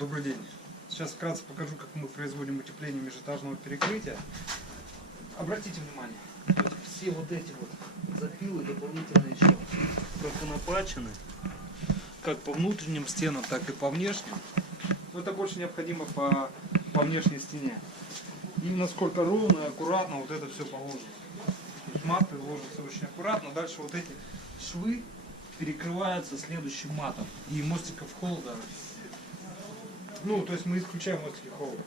Добрый день. Сейчас вкратце покажу, как мы производим утепление межэтажного перекрытия. Обратите внимание, все вот эти вот запилы дополнительно еще проконопачены, как по внутренним стенам, так и по внешним. Но это больше необходимо по внешней стене. И насколько ровно и аккуратно вот это все положено. Маты ложатся очень аккуратно. Дальше вот эти швы перекрываются следующим матом. И мостиков холода. Ну, то есть мы исключаем мостики холода.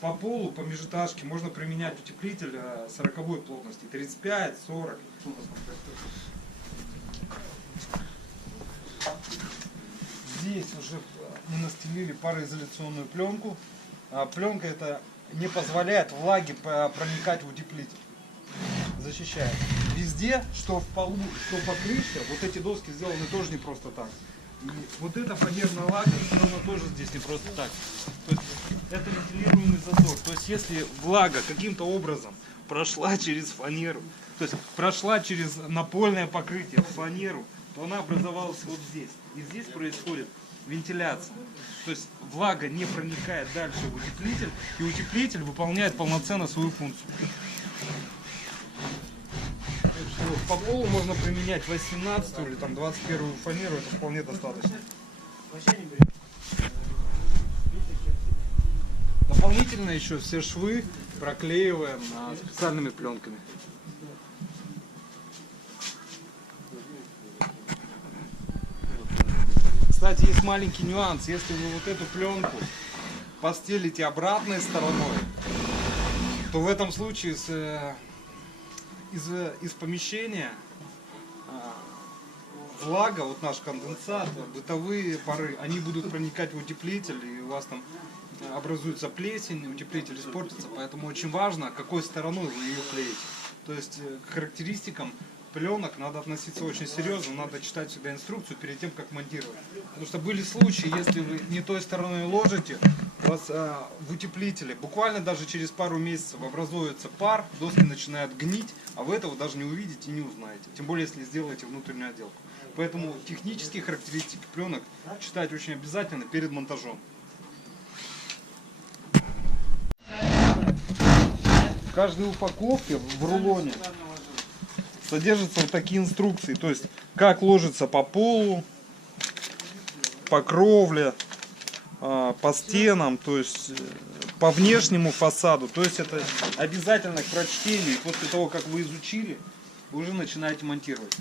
По полу, по межэтажке можно применять утеплитель 40-й плотности. 35, 40. Здесь уже мы настелили пароизоляционную пленку. Пленка это не позволяет влаге проникать в утеплитель. Защищает. Везде, что в полу, что по крыше, вот эти доски сделаны тоже не просто так. И вот эта фанерная лага сделана тоже здесь не просто так. То есть это вентилируемый зазор. То есть если влага каким-то образом прошла через фанеру, то есть прошла через напольное покрытие в фанеру, то она образовалась вот здесь. И здесь происходит вентиляция. То есть влага не проникает дальше в утеплитель, и утеплитель выполняет полноценно свою функцию. По полу можно применять 18 или там 21 фанеру, это вполне достаточно. Дополнительно еще все швы проклеиваем специальными пленками. Кстати, есть маленький нюанс. Если вы вот эту пленку постелите обратной стороной, то в этом случае из помещения влага, вот наш конденсат, бытовые пары, они будут проникать в утеплитель, и у вас там образуется плесень, утеплитель испортится. Поэтому очень важно, какой стороной вы ее клеите. То есть к характеристикам пленок надо относиться очень серьезно, надо читать всегда инструкцию перед тем, как монтировать. Потому что были случаи, если вы не той стороной ложите, у вас в утеплителе буквально даже через пару месяцев образуется пар, доски начинают гнить, а вы этого даже не увидите и не узнаете. Тем более, если сделаете внутреннюю отделку. Поэтому технические характеристики пленок читать очень обязательно перед монтажом. В каждой упаковке в рулоне содержатся вот такие инструкции, то есть как ложится по полу, по кровле, по стенам, то есть по внешнему фасаду. То есть это обязательно к прочтению, и после того, как вы изучили, вы уже начинаете монтировать.